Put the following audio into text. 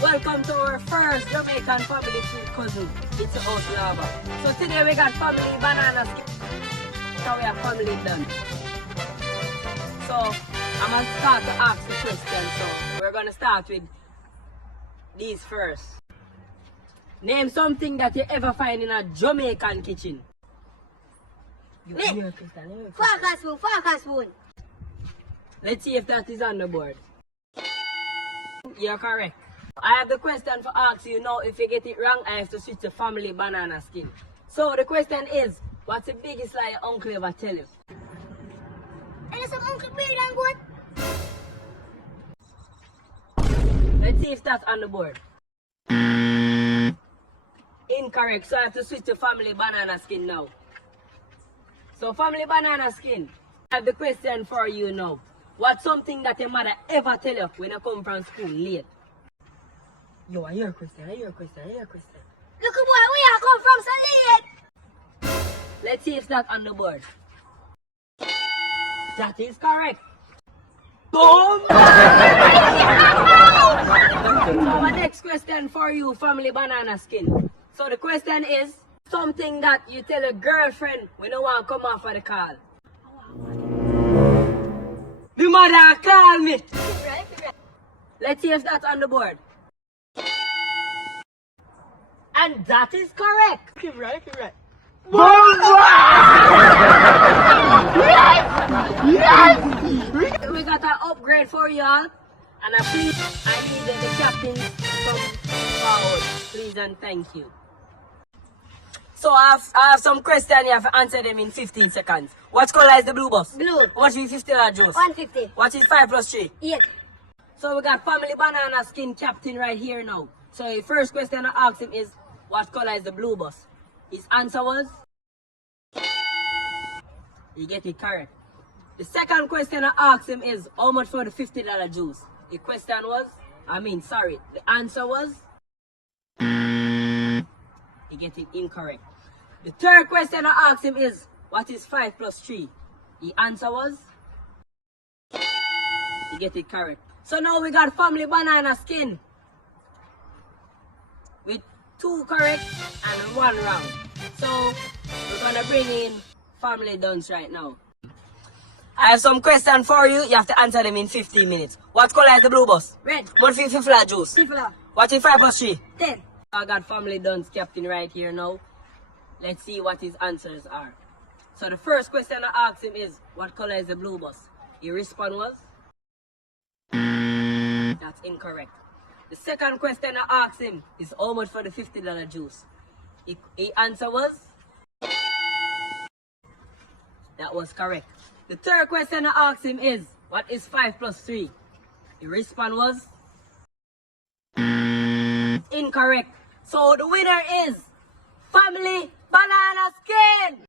Welcome to our first Jamaican family food cousin. It's a house lava. So today we got family banana skin. So we have family done. So I'm gonna start to ask the questions. So we're gonna start with these first. Name something that you ever find in a Jamaican kitchen. Fork and spoon, fork and spoon. Let's see if that is on the board. You're correct. I have the question for ask you now. If you get it wrong, I have to switch to family banana skin. So the question is, what's the biggest lie your uncle ever tell you? And there's some Uncle Beard and what? Let's see if that's on the board. Incorrect, so I have to switch to family banana skin now. So family banana skin, I have the question for you now. What's something that your mother ever tell you when you come from school late? Yo, I hear a question. Look at boy, we are come from so late. Let's see if that's on the board. That is correct. Boom! So our next question for you, family banana skin. So the question is, something that you tell a girlfriend when you want to come off of the call. The mother call me. Let's see if that's on the board. And that is correct. Keep right. We got an upgrade for y'all. And I need the captain to come forward. Please and thank you. So I have some questions you have to answer them in 15 seconds. What color is the blue bus? Blue. What is 50 juice? 150. What is 5 plus 3? 8. So we got family banana skin captain right here now. So the first question I ask him is, what color is the blue bus? His answer was? He get it correct. The second question I asked him is, how much for the $50 juice? The question was, the answer was? He get it incorrect. The third question I asked him is, what is 5 plus 3? The answer was? He get it correct. So now we got family banana skin with 2 correct and 1 wrong. So we're gonna bring in family duns right now. I have some questions for you. You have to answer them in 15 minutes. What color is the blue bus? Red. What is 50 juice? Tifla. What is 5 plus 3? 10. I got family duns captain right here now. Let's see what his answers are. So the first question I asked him is, what color is the blue bus? His response was? That's incorrect. The second question I asked him is, how much for the $50 juice? His answer was? That was correct. The third question I asked him is, what is 5 plus 3? His response was? Incorrect. So the winner is family banana skin.